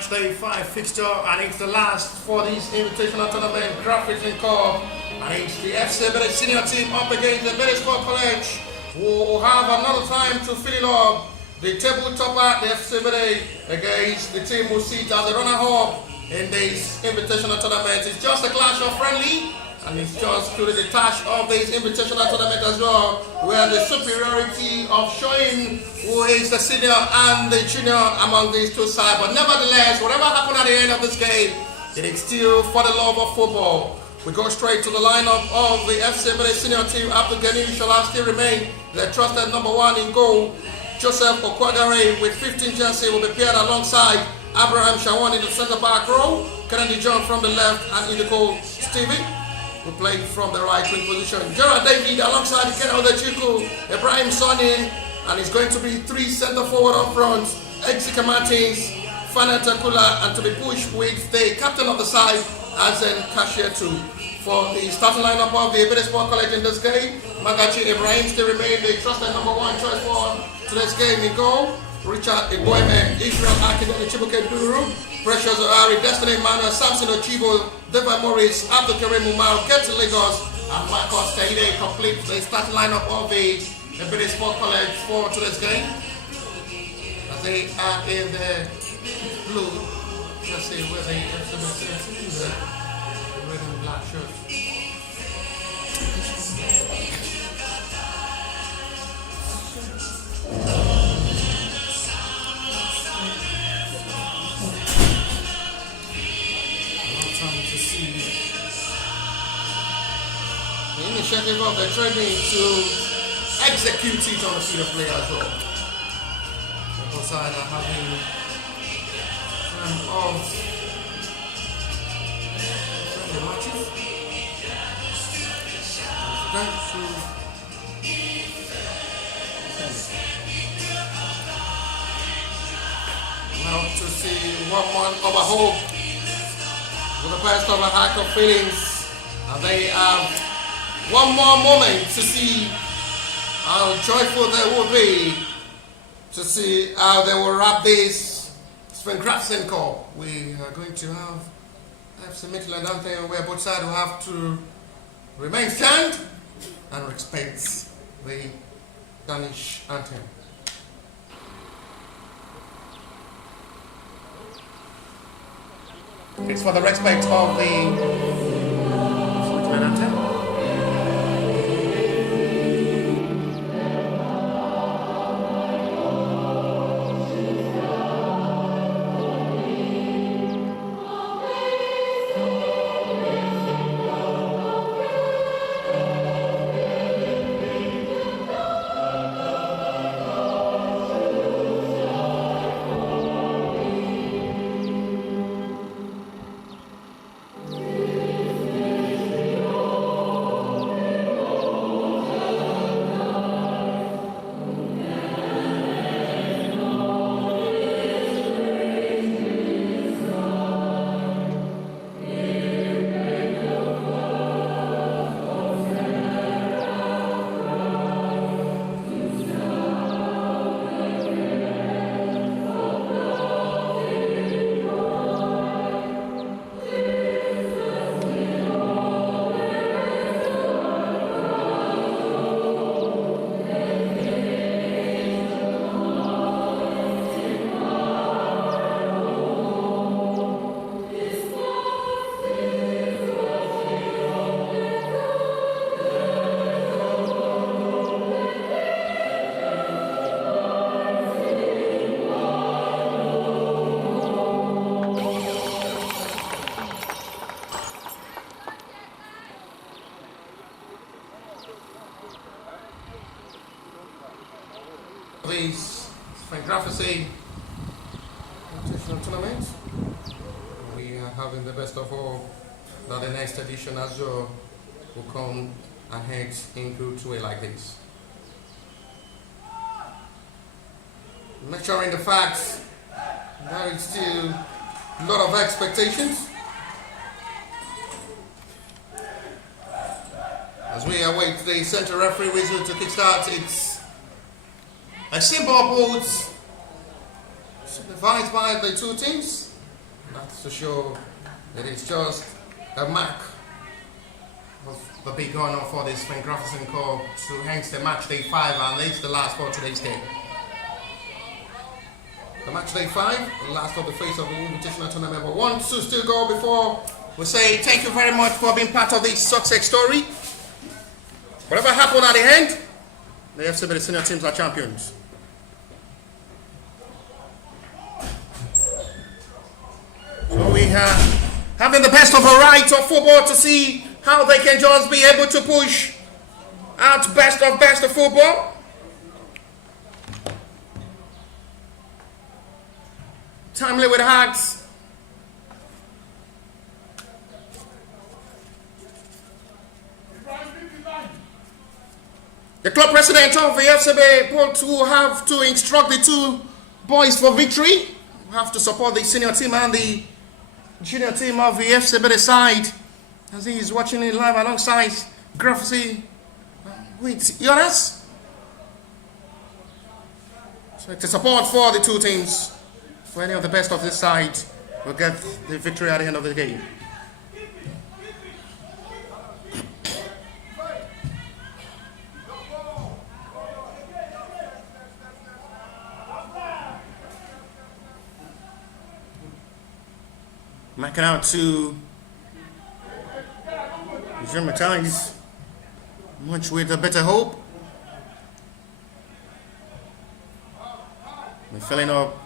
match day 5 fixture, and it's the last for this invitational tournament, Graversen Cup, and it's the FC Ebedei senior team up against the Ebedei Sport College, who will have another time to fill it up. The table topper, the FC Ebedei, against the team who sits as a runner-up in this invitational tournament. It's just a clash of friendly, and it's just to the touch of this invitational tournament as well, where the superiority of showing who is the senior and the junior among these two sides. But nevertheless, whatever happened at the end of this game, it is still for the love of football. We go straight to the lineup of the FC Ebedei senior team. After Gani shall still remain the trusted number 1 in goal. Joseph Okwagare with 15 jersey will be paired alongside Abraham Shawan in the centre back row, Kennedy John from the left, and Idiko Stevie who played from the right wing position. Gerard David alongside Ken Odechiku, Ibrahim Sonin, and it's going to be 3 centre forward up front, Exika Martins, Fanata Kula, and to be pushed with the captain of the side, Azen Kashietu. For the starting lineup of the Ebedei Sport College in this game, Magachi Ibrahim still remain the trusted number 1 choice for today's game in goal. Richard Igboeme, Israel Akindele Chibuke Duru, Precious O'Hari, Destiny Emmanuel, Samson Ochibo, Deva Morris, Abdul Karim Umar, Get to Lagos, and Marcos Teide complete the starting lineup of the Ebedei Sport College for today's game. As they are in the blue, let's see where they the red and black shirt. The initiative of the training to execute it on the field of play as well. Both sides are having of friendly matches. Now to see 1-1 over hope with the best of a hack of feelings, and they have one more moment to see how joyful they will be, to see how they will wrap this Graversen Cup. We are going to have FC Midland anthem where both sides will have to remain stand and respect the Danish anthem. It's for the respect of the Midland anthem. This Graversen tournament, we are having the best of all. That the next edition as well will come ahead in Group 2A like this. Measuring the facts, there is still a lot of expectations as we await the central referee whistle to kickstart. It's a simple vote supervised by the two teams. to show that it's just a mark of the big honor for this Frank Graversen Cup to hence the match day 5, and it's the last for today's day. The match day 5, the last of the phase of the invitational tournament. But 1 to still go before we say thank you very much for being part of this success story. Whatever happened at the end, the FC Ebedei senior teams are champions. So we are having the best of variety of football to see how they can just be able to push out best of football. Timely with hearts. The club president of the FC Ebedei will have to instruct the two boys for victory. We have to support the senior team and the junior team of the FC Ebedei side as he is watching it live alongside Graversen with Jonas. So it's a support for the two teams. For any of the best of this side will get the victory at the end of the game. Marking out to dramatize much with a better hope. We're filling up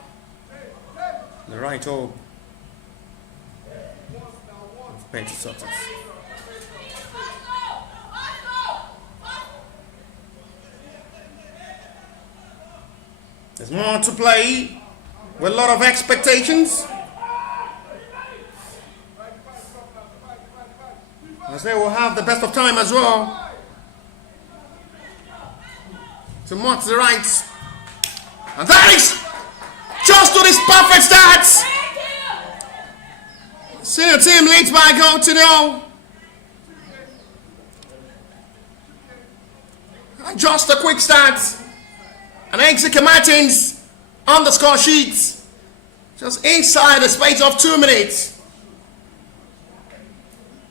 the right hope of better success. There's more to play with a lot of expectations, as they will have the best of time as well to mark the rights. And that is just to this perfect start. Senior team leads by a goal to 0. And just a quick start. And Exeter Martins on the score sheet. Just inside the space of 2 minutes.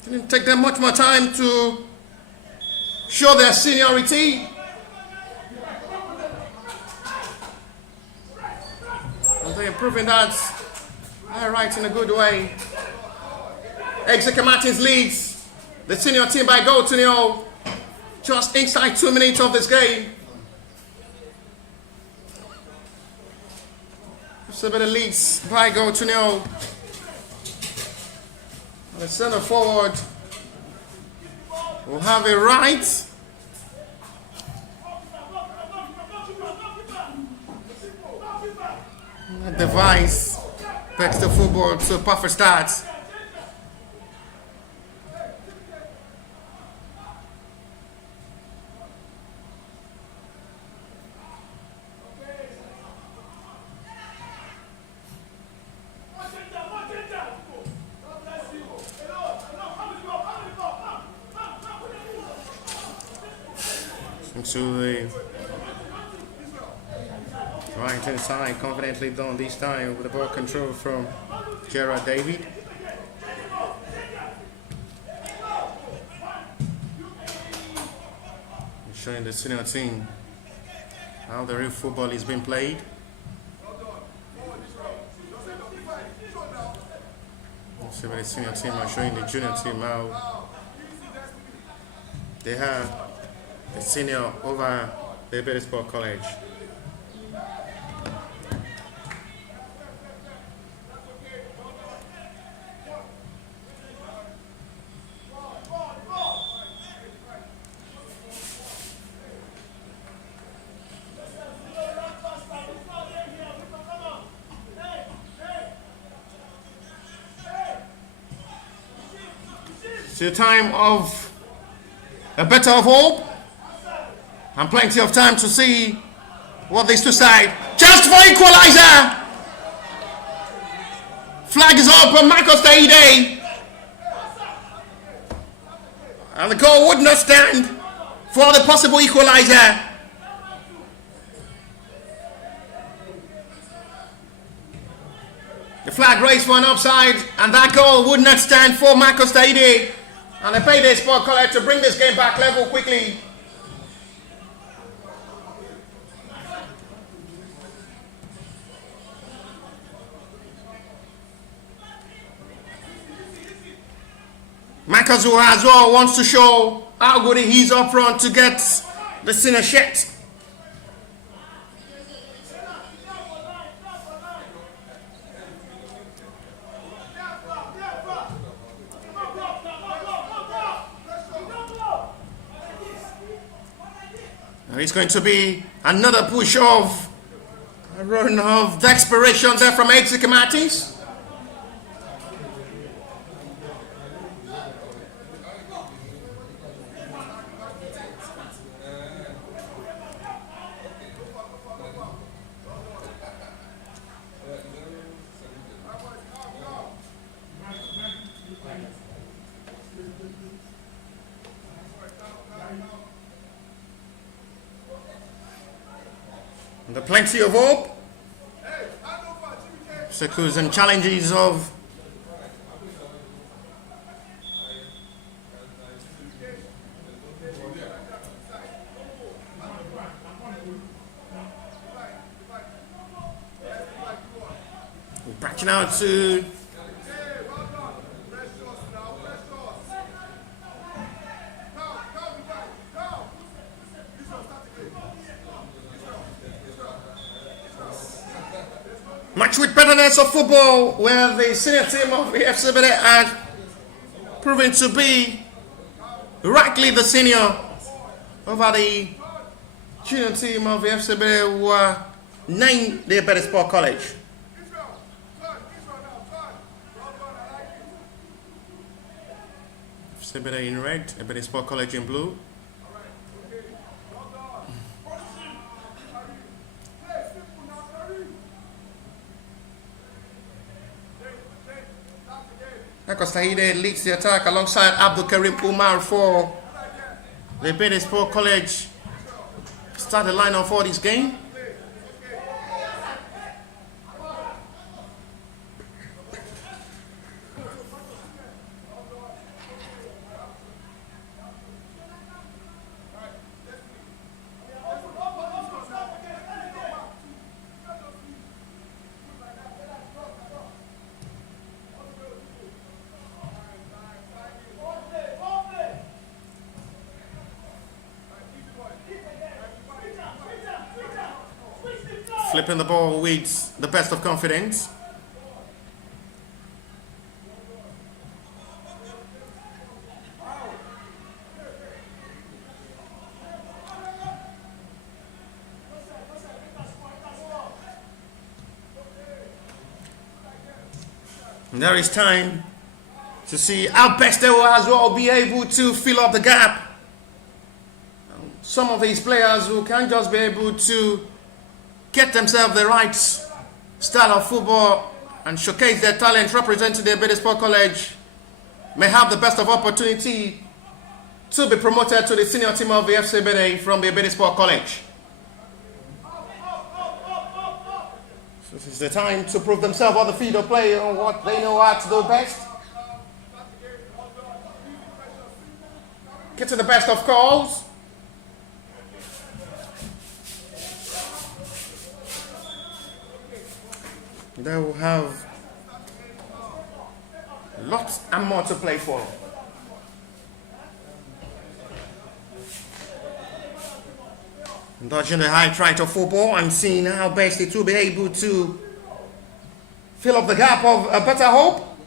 Didn't take them much more time to show their seniority. They're improving that. They're right in a good way. Exeter Martins leads the senior team by goal to 0. Just inside 2 minutes of this game. Ebedei leads by goal to 0. The center forward will have it right. That device takes the football to a perfect start. To the right inside, confidently done this time with the ball control from Gerard David. Showing the senior team how the real football is being played. See what the senior team are showing the junior team how they have the senior over the Ebedei Sport College. It's a time of a better of hope. And plenty of time to see what these two sides. Just for equalizer. Flag is open, Marcus Ebedei. And the goal would not stand for the possible equalizer. The flag raised for an offside, and that goal would not stand for Marcus Taide. And Ebedei Sport College to bring this game back level quickly. Marcus as well wants to show how good he is up front to get the senior shirt. It's going to be another push of a run of desperation there from Executive Martins. The plenty of hope, obstacles and challenges of branching out to match with betterness of football, where the senior team of the FC Ebedei had proven to be rightly the senior over the junior team of the FC Ebedei, who were named the Ebedei Sport College. FC Ebedei in red, Ebedei Sport College in blue. Marcus Taide leads the attack alongside Abdul Karim Umar for the Ebedei Sport College. Start the lineup for this game. Flipping the ball with the best of confidence. And there is time to see how best they will as well be able to fill up the gap. Some of these players who can't just be able to get themselves the right style of football and showcase their talent representing the Ebedei Sport College may have the best of opportunity to be promoted to the senior team of the FC Ebedei from the Ebedei Sport College. So this is the time to prove themselves on the field of play on what they know how to do best. Get to the best of calls. They will have lots and more to play for. Dodging the high try to football and seeing how best it will be able to fill up the gap of a better hope.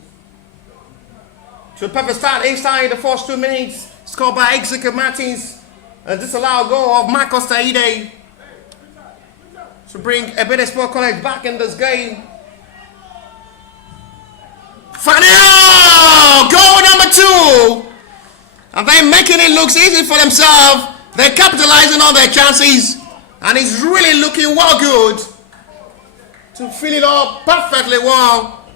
To a perfect start inside the first 2 minutes, scored by Executive Martins. A disallowed goal of Marcus Taide to bring Ebedei Sport College back in this game. Final goal number 2, and they're making it look easy for themselves. They're capitalizing on their chances, and it's really looking well good to fill it up perfectly well.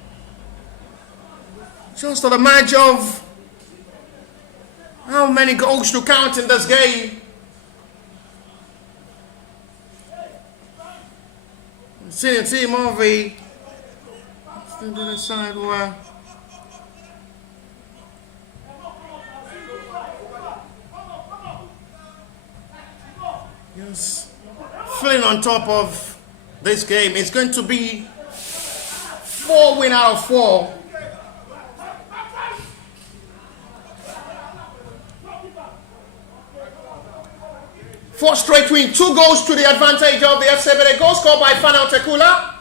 Just on the match of how many goals to count in this game. Senior team of the to the side where yes, feeling on top of this game. It's going to be 4 win out of 4. Four straight win, 2 goals to the advantage of the FC Ebedei. Goal scored by Fanel Tekula.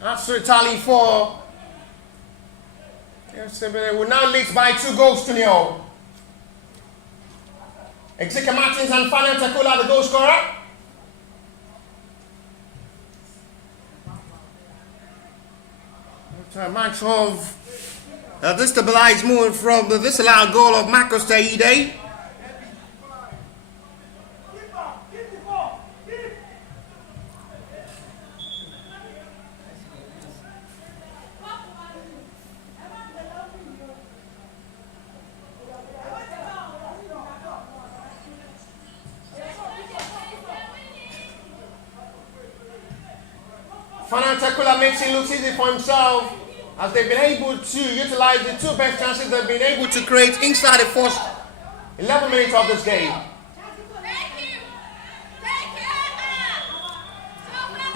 That's the tally for FC Ebedei, who now leads by 2 goals to 0. Exika Martins and Fanel Tekula, the goal scorer. After a match of destabilized move from the disallowed goal of Marcos Ebedei. Fanel Tekula makes it look easy for himself as they've been able to utilize the 2 best chances they've been able to create inside the first 11 minutes of this game.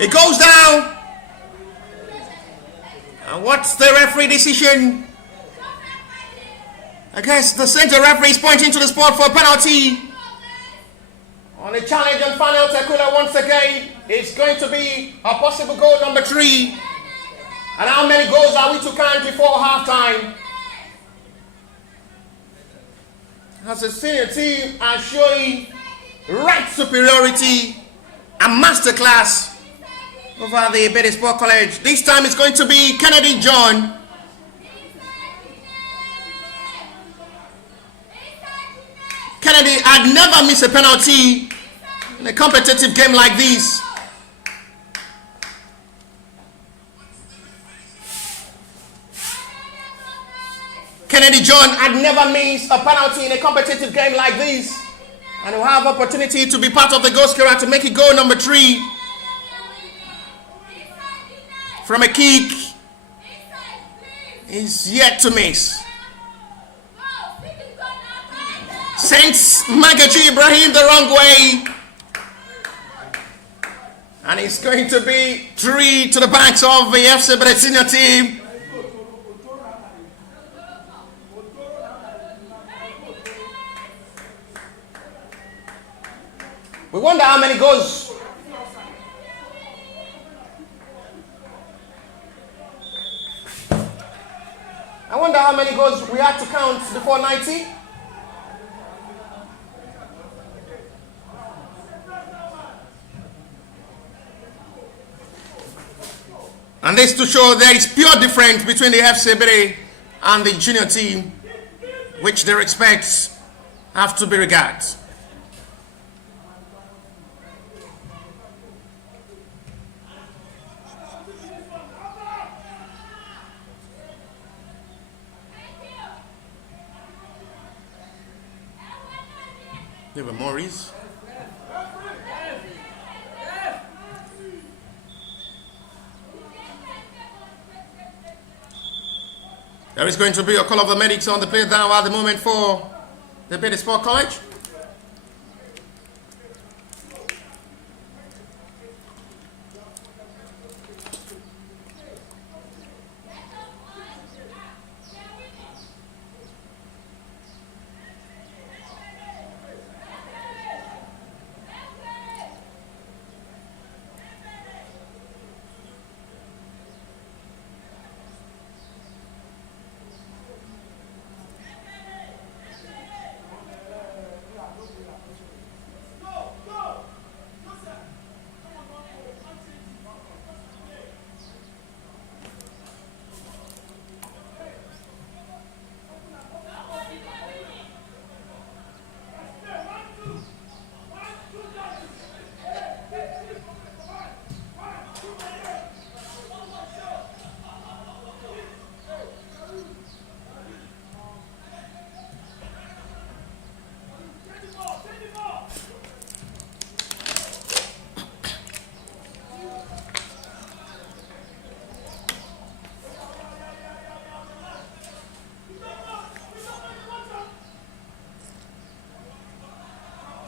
It goes down. And what's the referee decision? I guess the center referee is pointing to the spot for a penalty. On a challenge on Fanel Tekula once again, it's going to be a possible goal number 3. And how many goals are we to count before halftime? As the senior team are showing right superiority and masterclass over the Ebedei Sport College. This time it's going to be Kennedy John. Kennedy had never missed a penalty in a competitive game like this. Kennedy John had never missed a penalty in a competitive game like this, and will have opportunity to be part of the goal scorer to make it goal number 3 from a kick. He's yet to miss. Sends Magaji Ibrahim the wrong way, and it's going to be 3 to the backs of the FC Ebedei senior team. We wonder how many goals. I wonder how many goals we had to count before 90. And this to show there is pure difference between the FC Ebedei and the junior team, which their respects have to be regarded. David Morris. There is going to be a call of the medics on the play down at the moment for the Ebedei Sport College.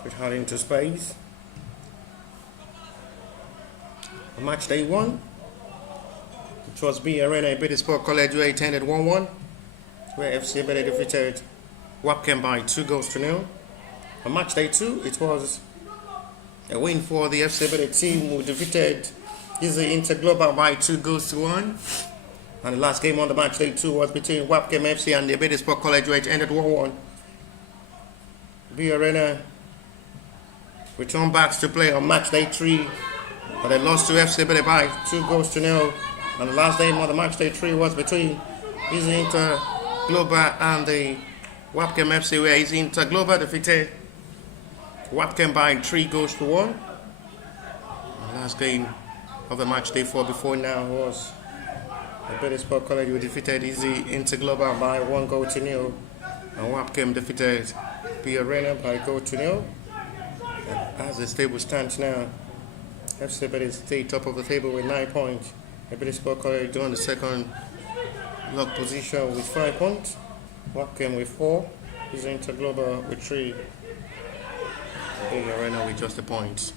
Which had into space. On match day 1, which was B Arena Ebedei Sport College, where it ended 1-1, where FC Ebedei defeated Wapchem by 2-0. On match day 2, it was a win for the FC Ebedei team, who defeated Easy Interglobal by 2-1. And the last game on the match day 2 was between Wapchem FC and the Ebedei Sport College, where it ended 1-1. B Arena returned back to play on match day 3, but they lost to FC Ebedei by 2-0. And the last game on the match day 3 was between Easy Interglobal and the Wapchem FC, where Easy Interglobal defeated Wapchem by 3-1. The last game of the match day 4 before now was Ebedei Sport College, who defeated Easy Interglobal by 1-0, and Wapchem defeated B Arena by 1-0. As the table stands now, FC Ebedei stay top of the table with 9 points. Ebedei Sport College on the second log position with 5 points. Wapchem with 4. Easy Interglobal with 3. B Arena with just a point.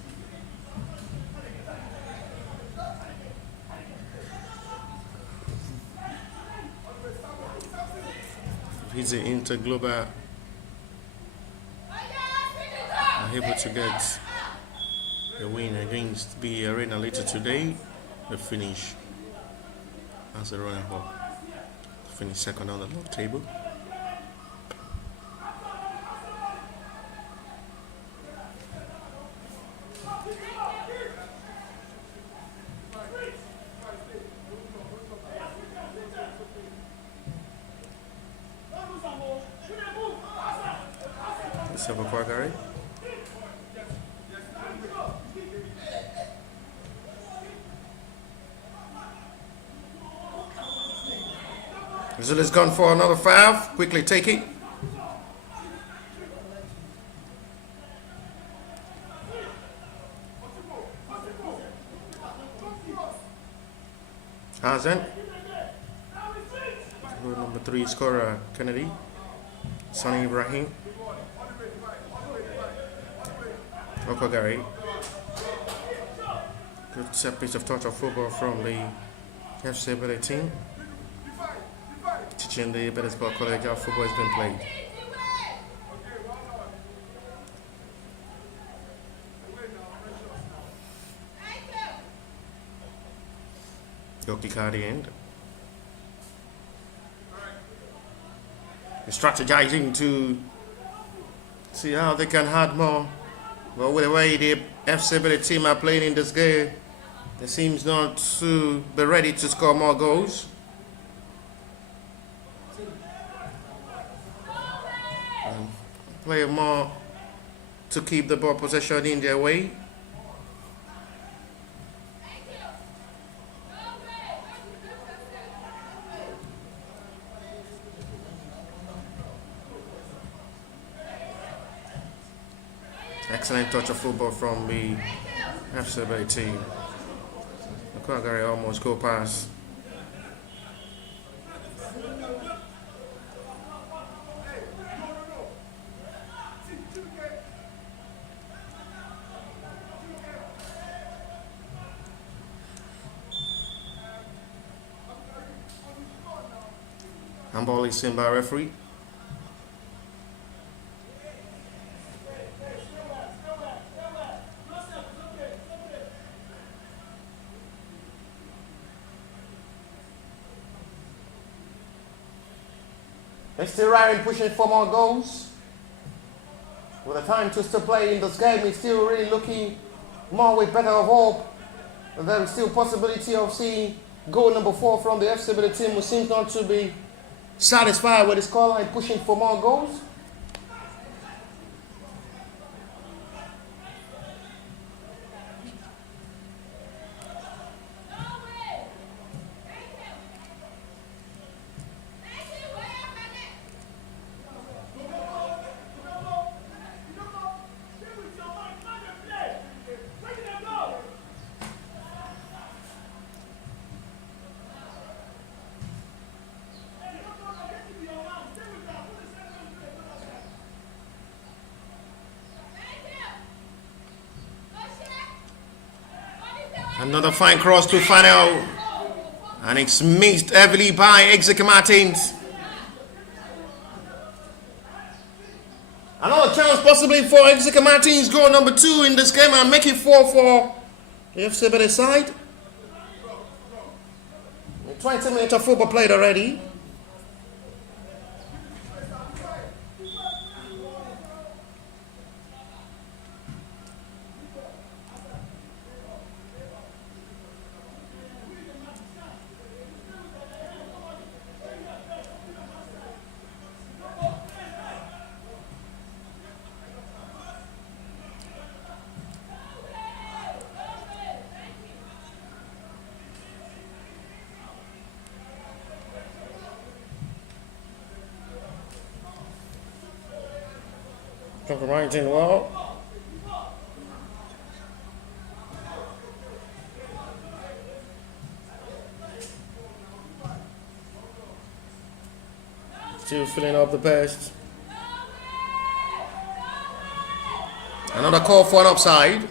Easy Interglobal are able to get a win against B Arena later today. They finish as a runner-up. Finish second on the log table. Silver Quagari. Zula's gone for another foul. Quickly take it. Hazen. Number 3 scorer Kennedy. Sonny Ibrahim. Okogari. Good set piece of touch of football from the FC Ebedei team. Teaching the Ebedei Sport College how football has been played. Go kick at the end. They're strategizing to see how they can add more. But with the way the FC Ebedei team are playing in this game, they seems not to be ready to score more goals. Play more to keep the ball possession in their way. Excellent touch of football from the FC Ebedei team. Kwagari almost go past. Handball is seen by referee. They're still Ryan pushing for more goals. With the time to still play in this game, it's still really looking more with better of hope. There is still possibility of seeing goal number 4 from the FC Ebedei team, who seems not to be satisfied with the scoreline, pushing for more goals. Another fine cross to final. And it's missed heavily by Exeter Martins. Another chance possibly for Exeter Martins, goal number 2 in this game, and make it 4 for the FC Ebedei side. 20 minutes of football played already. Compromising well. Still filling up the best. Another call for an offside.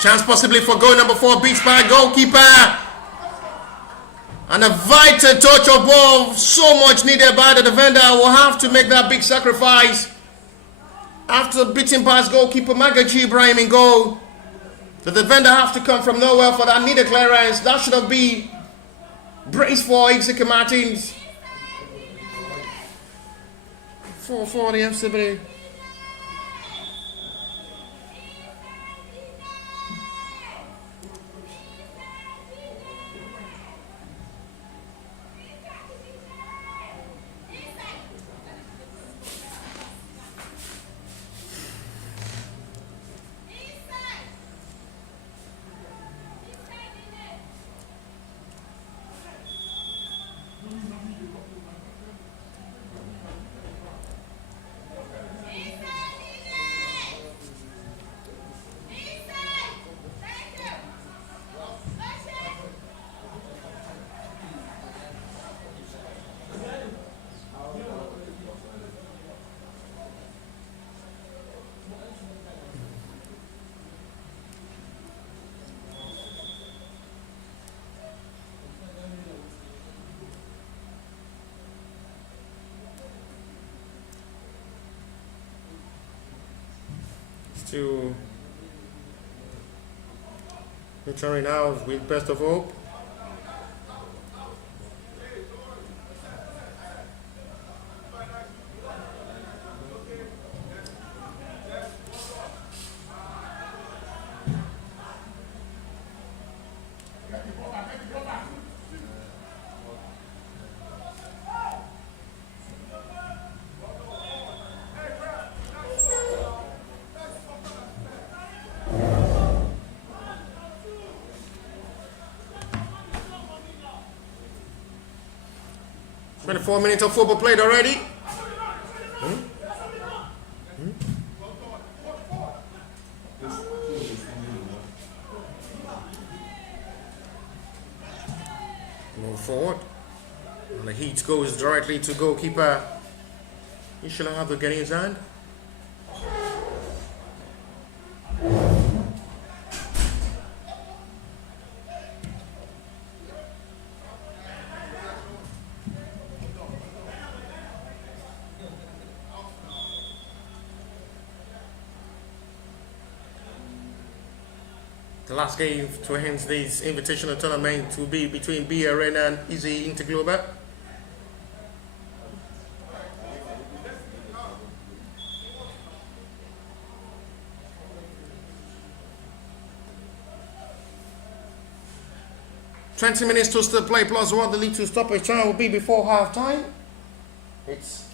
Chance possibly for goal number 4, beats by goalkeeper. And a vital touch of ball, so much needed by the defender, will have to make that big sacrifice. After beating past goalkeeper Magaji Ibrahim in goal, the defender have to come from nowhere for that needed clearance. That should have been brace for Exeter Martins. 4 for the FC Ebedei. To returning now with best of hope. Four minutes of football played already. Move forward. And the heat goes directly to goalkeeper. He shouldn't have to get in his hand. The last game to end this invitational tournament will be between B Arena and Easy Interglobe. "20 minutes to still play plus what the lead to stoppage time will be before half time." It's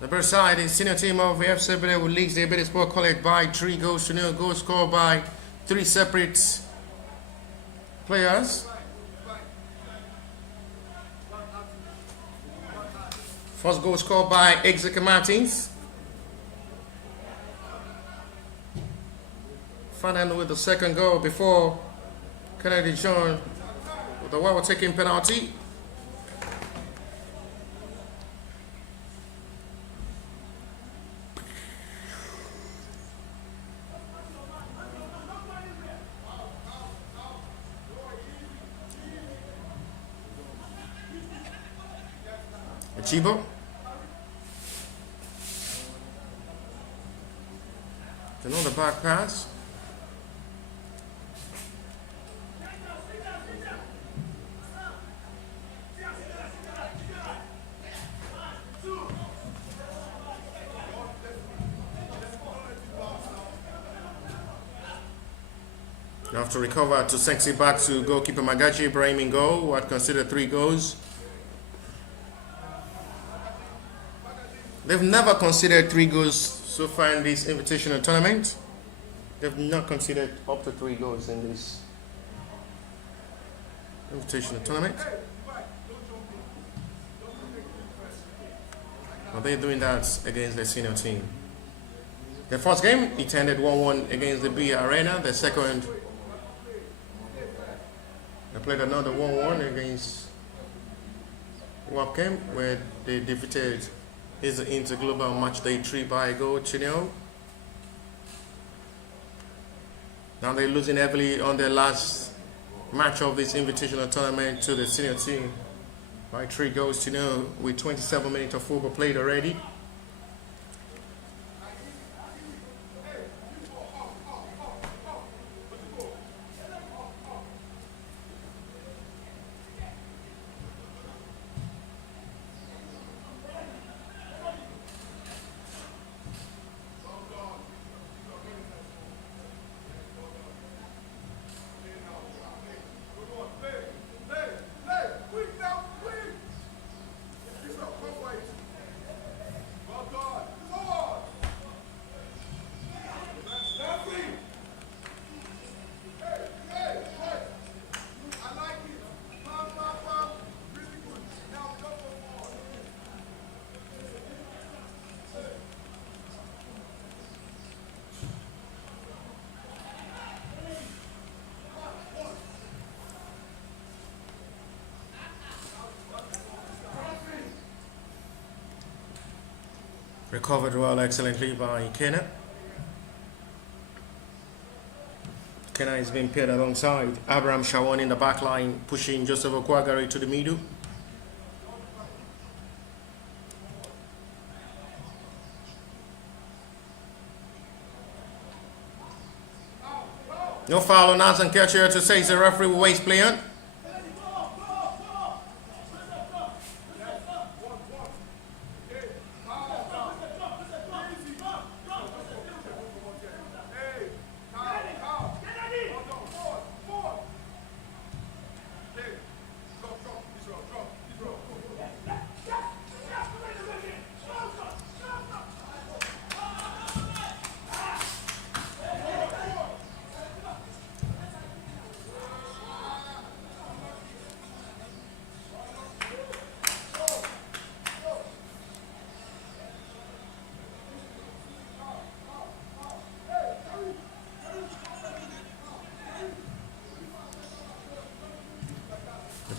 The bird side is senior team of the FC Ebedei, who leads the Ebedei Sport College by 3 goals to nil. Goals scored by 3 separate players. First goal scored by Exeter Martins. Finally with the second goal before Kennedy John with the well taking penalty. Chibo. Another back pass. You have to recover to sexy back to goalkeeper Magaji Ibrahim in goal, who had considered 3 goals. They've never considered 3 goals so far in this invitational tournament. They've not considered up to 3 goals in this invitational tournament. But they're doing that against the senior team. The first game, it ended 1-1 against the B Arena. The second, they played another 1-1 against Wapcam, where they defeated is the Interglobal Match Day 3 by a goal to nil. Now they're losing heavily on their last match of this invitational tournament to the senior team by 3 goals to nil with 27 minutes of football played already. Recovered well excellently by Kenna. Kenna is being paired alongside Abraham Shawan in the back line, pushing Joseph Okwagari to the middle. No foul on Azan Kelcher to say the referee will waste play on.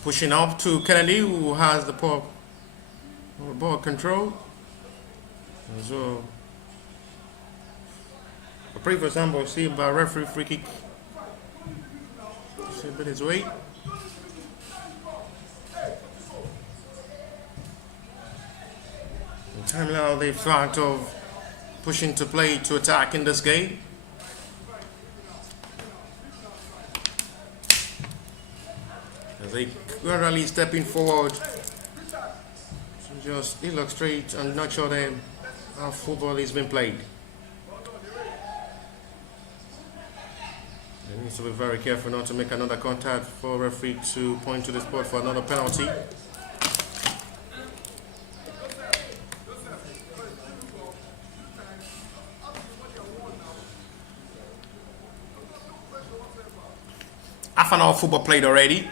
Pushing up to Kennedy, who has the ball control. So, a previous handball saved by referee, free kick. See a bit his weight. In time now, they've thought of pushing to play to attack in this game. As they gradually stepping forward to just illustrate and nurture them how football is being played. They need to be very careful not to make another contact for referee to point to the spot for another penalty. half an hour of football played already.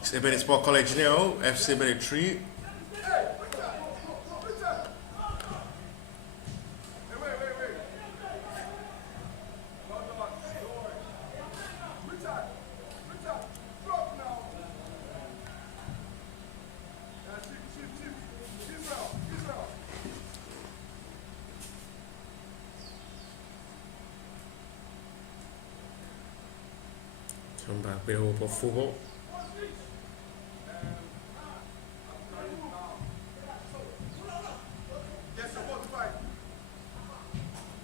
It's Ebedei Sport College now, FC Ebedei 3. Come back with hope of football.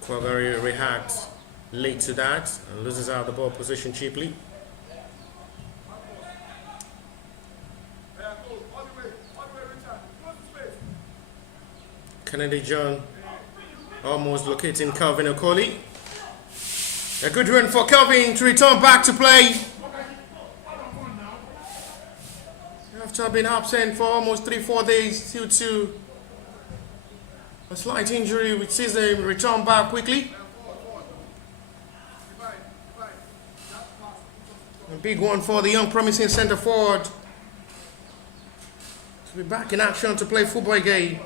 Quagari reacts late to that and loses out the ball position cheaply. Kennedy John almost locating Calvin Okoli. A good run for Calvin to return back to play. After being absent for almost 3-4 days due to a slight injury, which sees him return back quickly. A big one for the young promising centre forward to be back in action to play football again.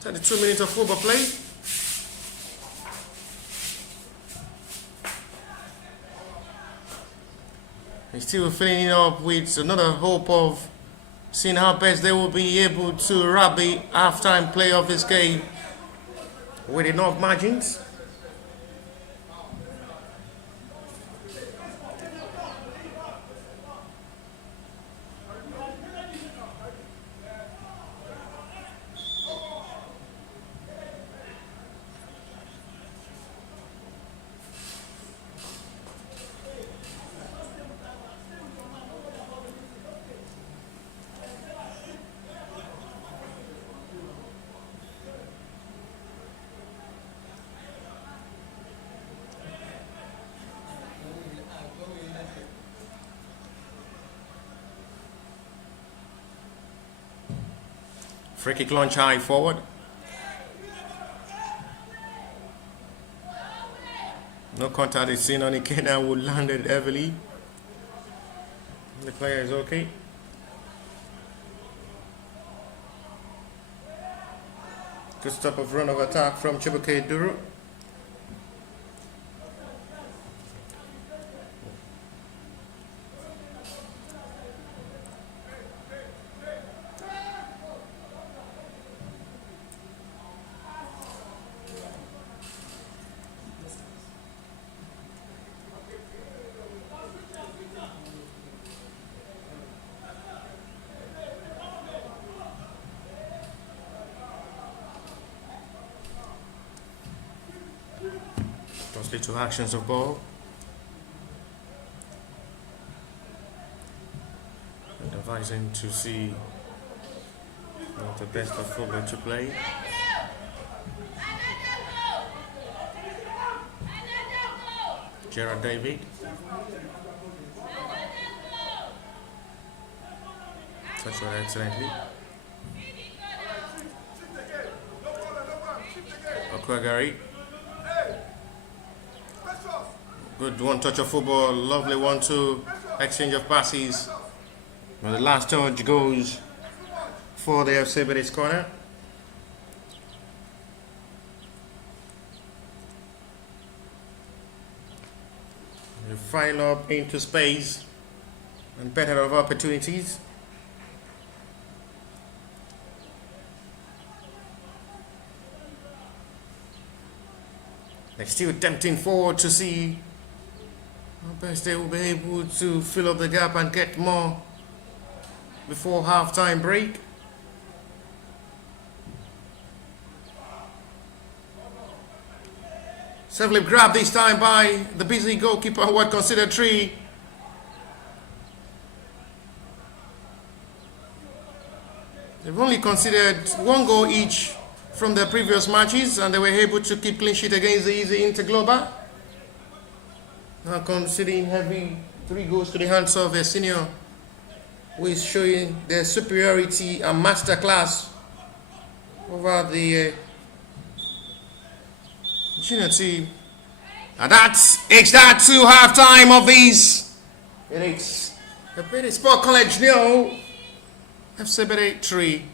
The 2 minutes of football play. He's still filling it up with another hope of seeing how best they will be able to wrap the halftime play of this game with enough margins. Free kick launch high forward. No contact is seen on Ikena, who landed heavily. The player is okay. Good stop of run of attack from Chibuke Duru. Two actions of ball. And advising to see the best of football to play. Gerard David. Touch that excellently. Okwagari. Good one touch of football, lovely 1-2 exchange of passes. And the last touch goes for the FC Ebedei's corner. They file up into space and better of opportunities. They're still attempting forward to see how best they will be able to fill up the gap and get more before half-time break. Safely grabbed this time by the busy goalkeeper who had considered 3. They've only considered 1 goal each from their previous matches, and they were able to keep clean sheet against the Easy Interglobal. Now conceding heavy 3 goes to the hands of a senior who is showing their superiority and masterclass over the junior team. And it's that to halftime of these. It's Ebedei Sport College 0, FC Ebedei 3.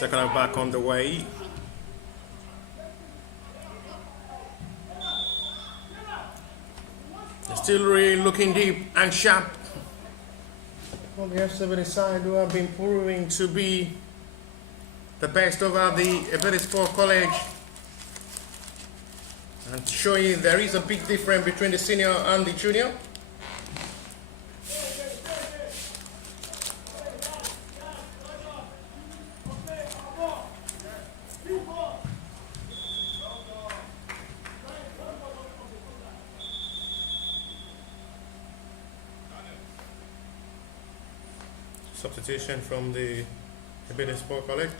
Second half back on the way. Still really looking deep and sharp on the F70 side, who have been proving to be the best over the Ebedei Sport College, and showing there is a big difference between the senior and the junior. Substitution from the Ebedei Sport College.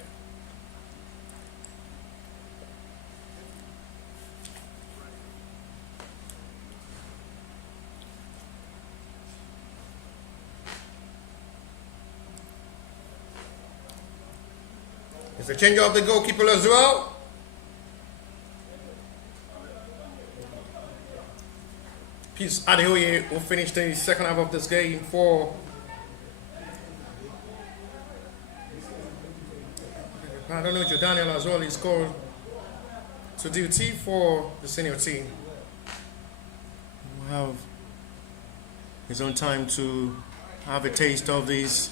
It's a change of the goalkeeper as well. Peace Adeoye will finish the second half of this game for I don't know, Joe Daniel as well is called to duty for the senior team. We'll have his own time to have a taste of this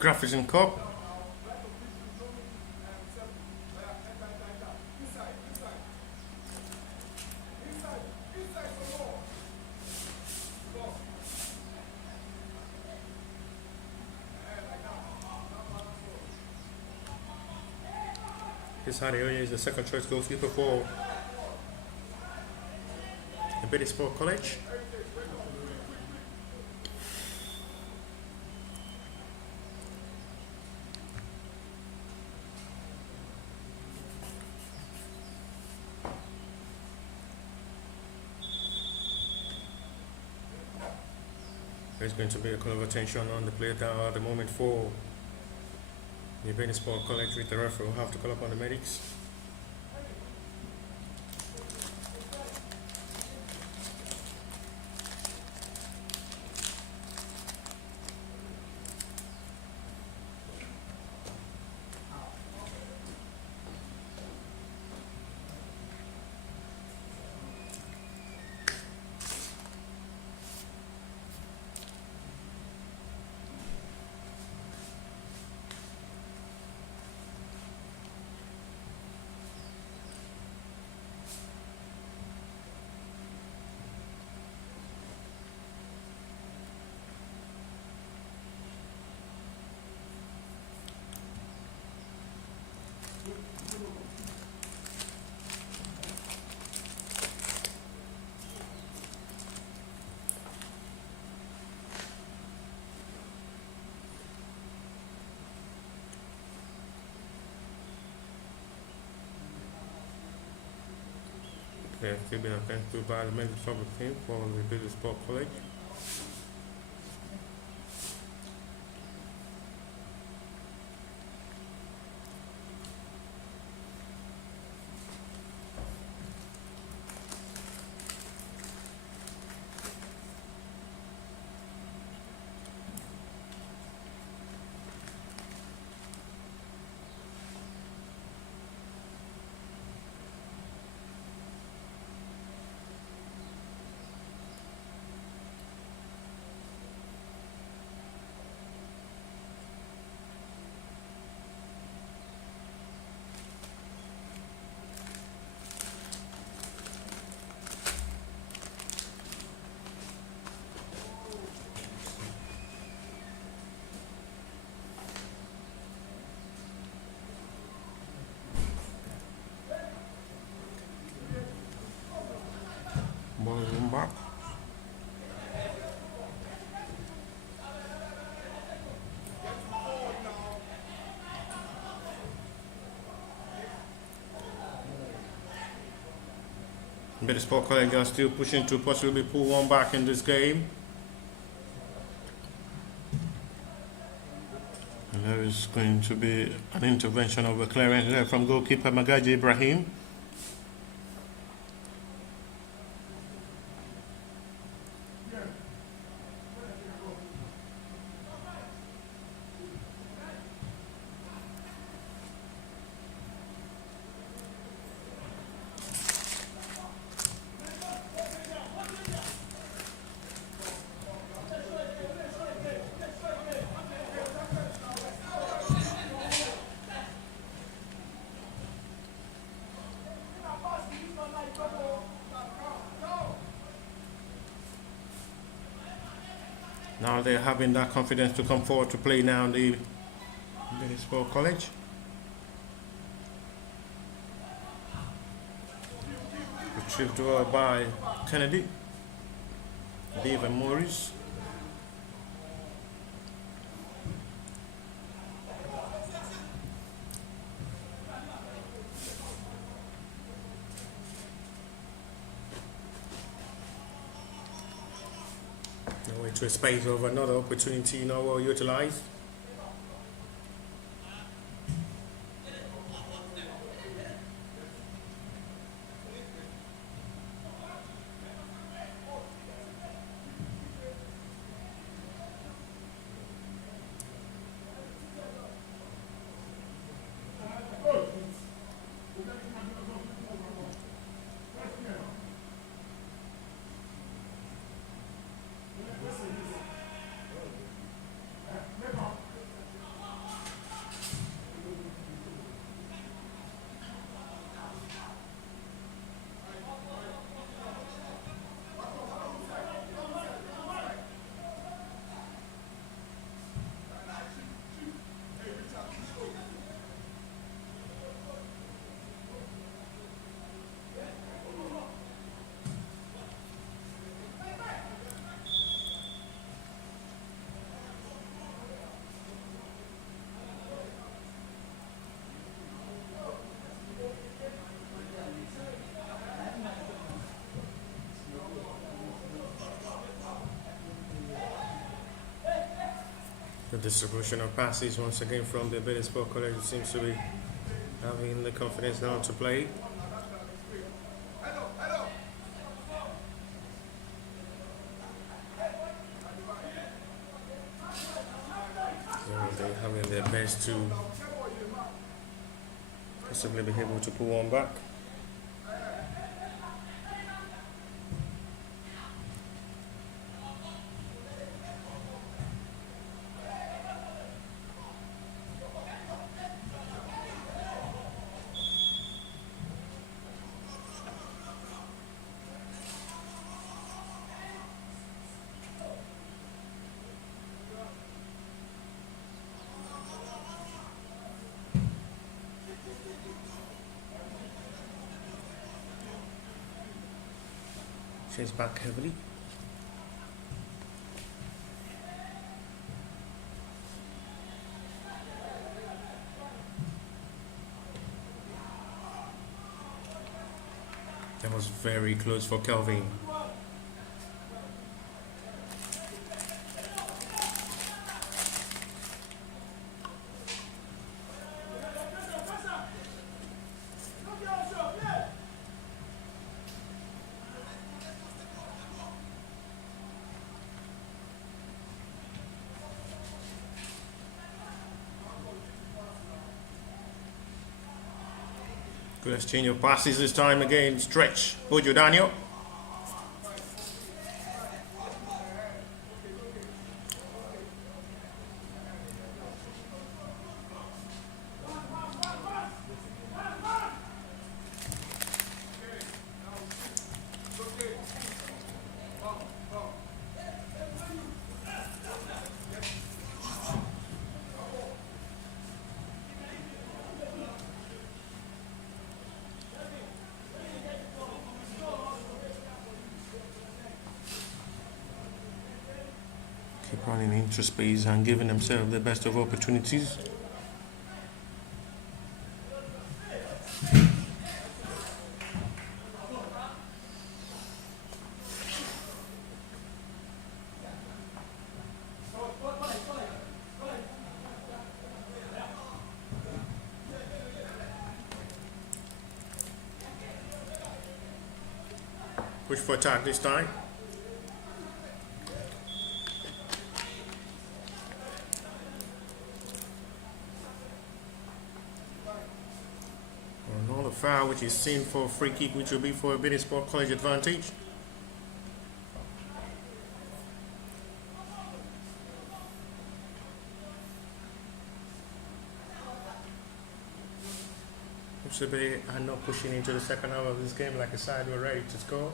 Graversen Cup. This Adeoye is the second choice goalkeeper for Ebedei Sport College. There's going to be a call of attention on the player down at the moment for the Ebedei Sport College, with the referee will have to call up on the medics. They have still been attempted to by the men's public team for the Ebedei Sport College. Ball back. Ebedei Sport College are still pushing to possibly pull one back in this game. And there is going to be an intervention of a clearance there from goalkeeper Magaji Ibrahim. Now they're having that confidence to come forward to play now in the Sport College. Retrieved well by Kennedy. David Morris. Now into a space of another opportunity now well utilized. The distribution of passes once again from the Ebedei Sport College seems to be having the confidence now to play. They're having their best to possibly be able to pull one back. Chase back heavily. That was very close for Kelvin. Good exchange of passes this time again. Stretch. Ojo Daniel. Keep running into space and giving themselves the best of opportunities. Push for attack this time. Another foul which is seen for a free kick, which will be for Ebedei Sport College advantage. Ebedei are not pushing into the second half of this game like a side were ready to score.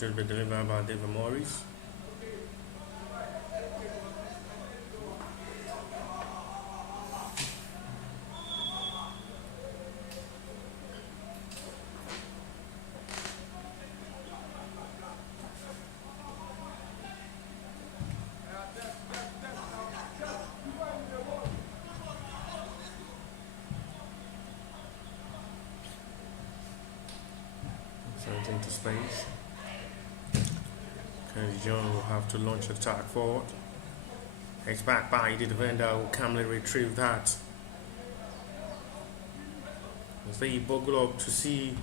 To be delivered by David Morris. Sends into space. Because John will have to launch an attack forward. It's back by the defender who calmly retrieved that. As they buckle up to see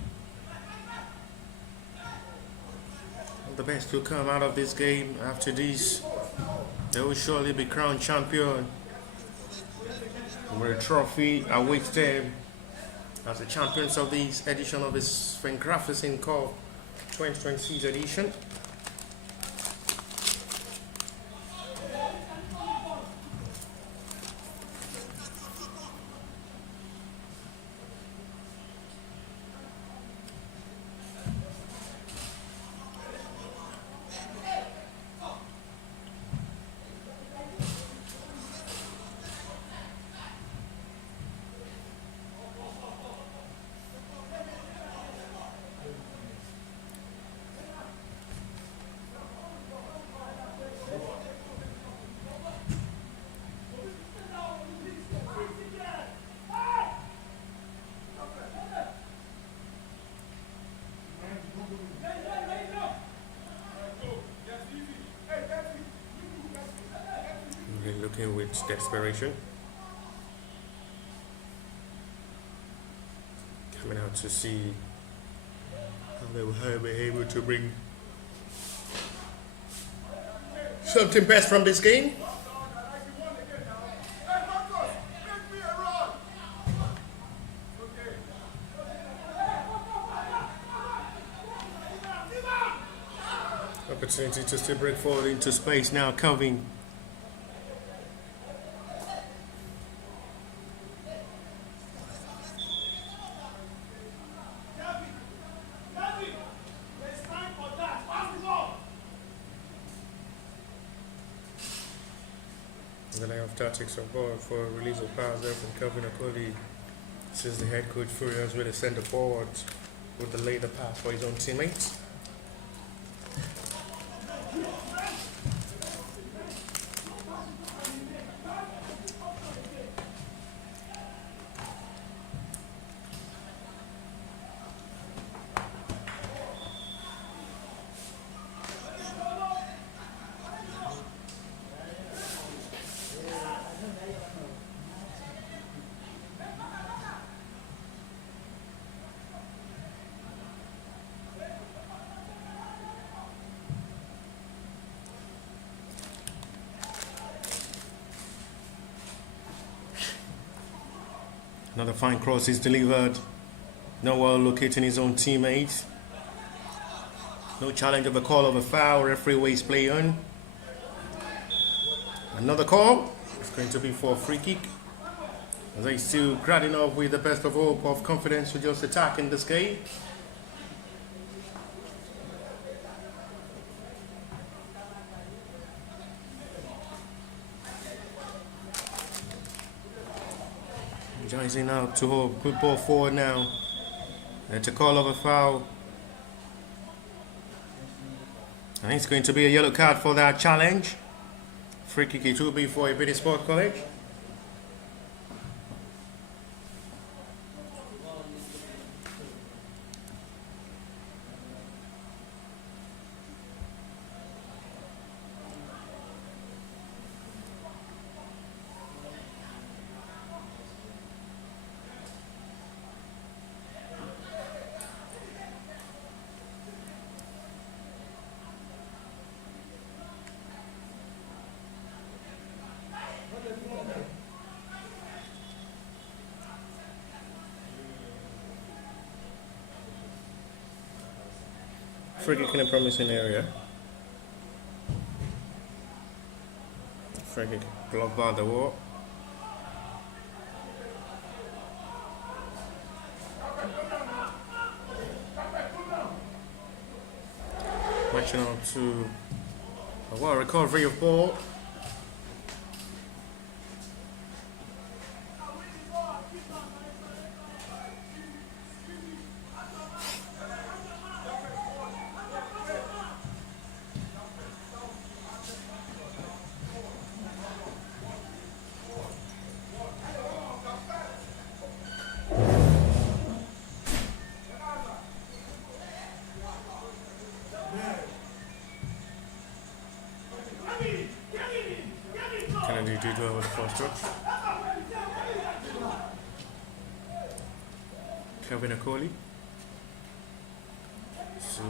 the best will come out of this game. After this, they will surely be crowned champion. Where a trophy awaits them as the champions of this edition of this Graversen Cup 2026 edition. Looking with desperation, coming out to see how they will be able to bring something best from this game. Opportunity to still break forward into space now, Calvin. The line of tactics of ball for a release of pass there from Calvin Okoli. Since the head coach Fury has really sent the forward with the later pass for his own teammates. Another fine cross is delivered. Nowhere locating his own teammate. No challenge of a call of a foul. Referee waits play on. Another call. It's going to be for a free kick. As they still crowding up with the best of hope of confidence to just attack in this game. Rising up to hope. Good ball forward now. It's a call of a foul. And it's going to be a yellow card for that challenge. Free kick it will be for Ebedei Sport College. Free kick in a promising area. Free kick blocked by the wall. Matching on to a well recovery of ball. Kennedy did well with the first touch. Kelvin Akoli. So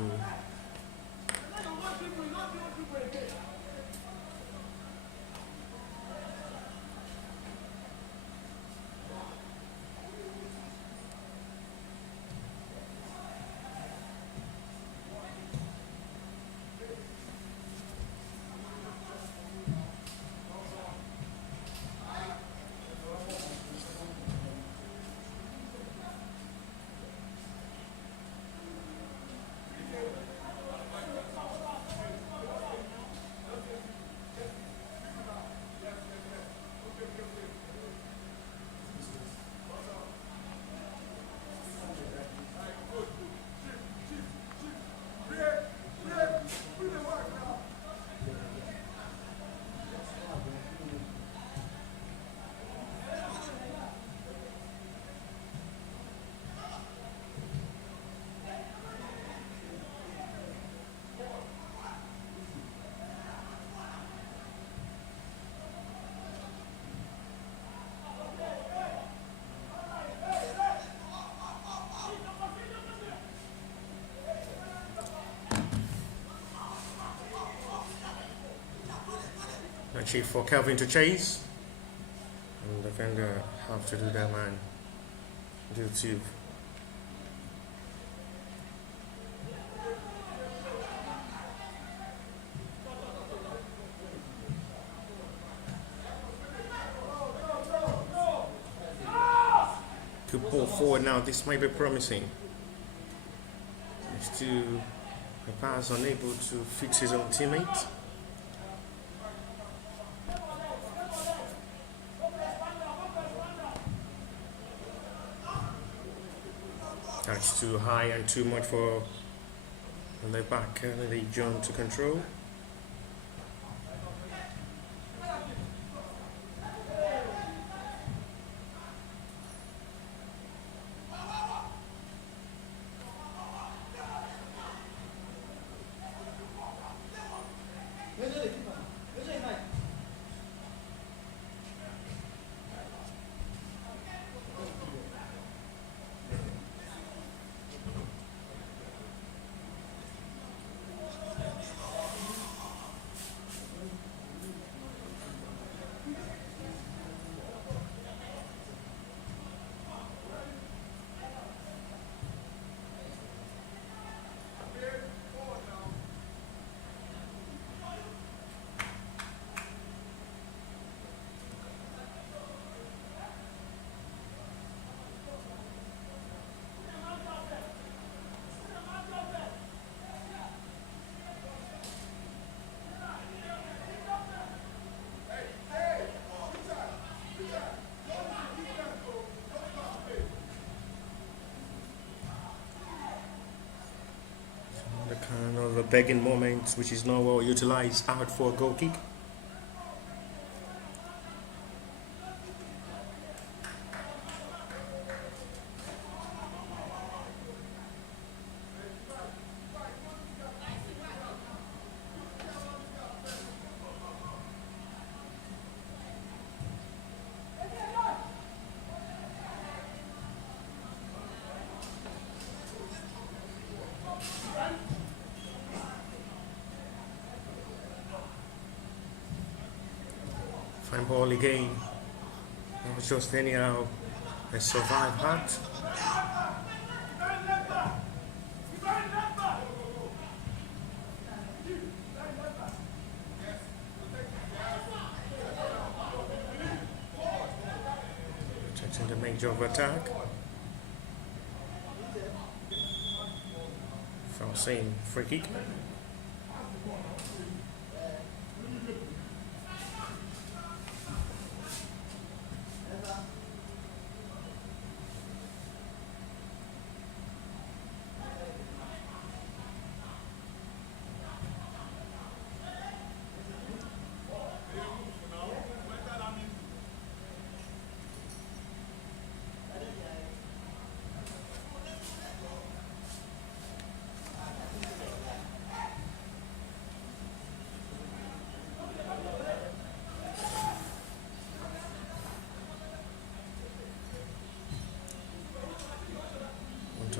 actually for Kelvin to chase, and the defender have to do their man duty. Good ball forward now. This might be promising. Still, the pass unable to fix his own teammate. That's too high and too much for the back Kennedy John to control. Kind of a begging moment, which is not well utilized, out for a goal kick. Fine ball again. It was just anyhow a survive hat. Protecting the major of attack. From same free kick.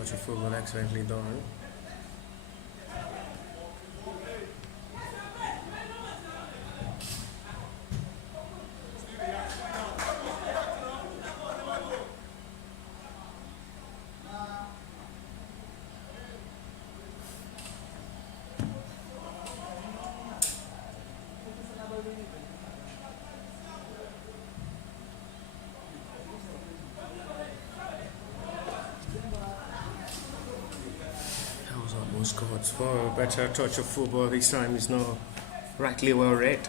touch of football excellently done. That was almost good. For a better touch of football this time is not rightly well read.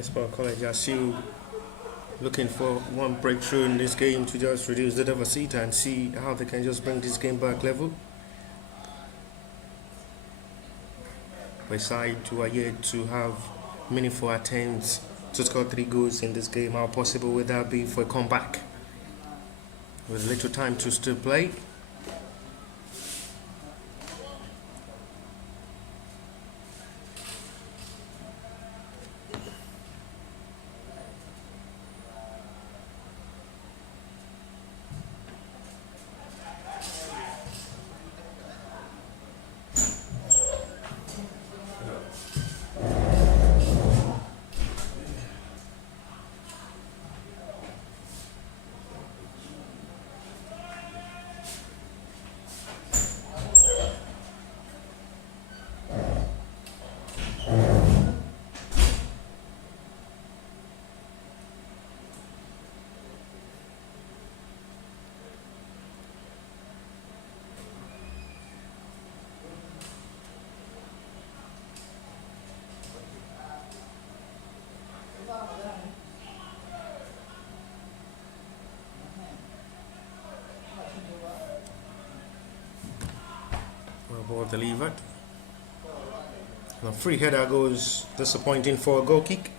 Sport College are still looking for one breakthrough in this game to just reduce the deficit and see how they can just bring this game back level. Besides, who are yet to have meaningful attempts to score 3 goals in this game. How possible would that be for a comeback? With little time to still play. Ball delivered. A free header goes disappointing for a goal kick.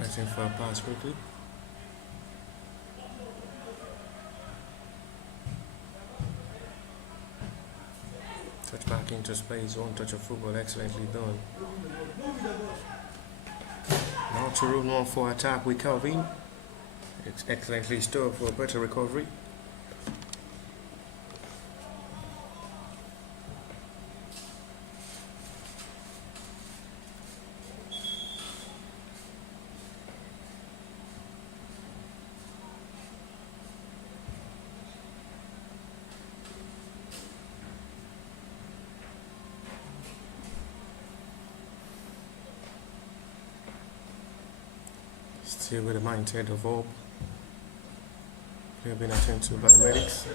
Fighting for a pass quickly. Touch back into space, one touch of football, excellently done. Now to room 1 for attack with Calvin. It's excellently stored for a better recovery. Still with the mindset of hope. They have been attended to by the medics.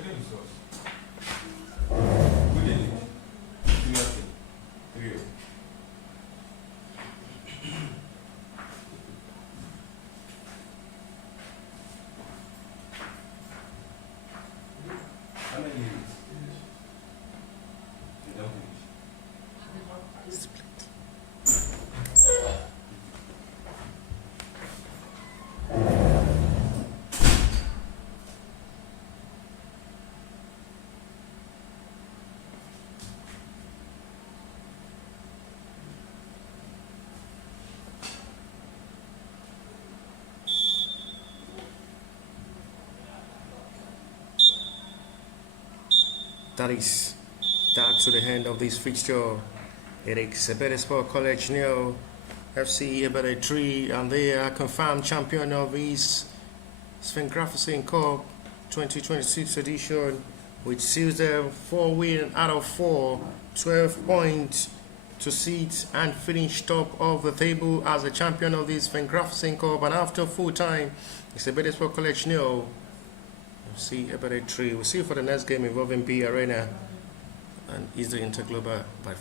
That is that to the end of this fixture. It is Ebedei Sport College nil, FC Ebedei 3, and they are confirmed champion of his Graversen Cup 2026 edition, which sees them 4 wins out of 4, 12 points to sit and finish top of the table as the champion of this Graversen Cup. And after full time, it's Ebedei Sport College nil, FC Ebedei 3. We'll see you for the next game involving B Arena and East Interglobal by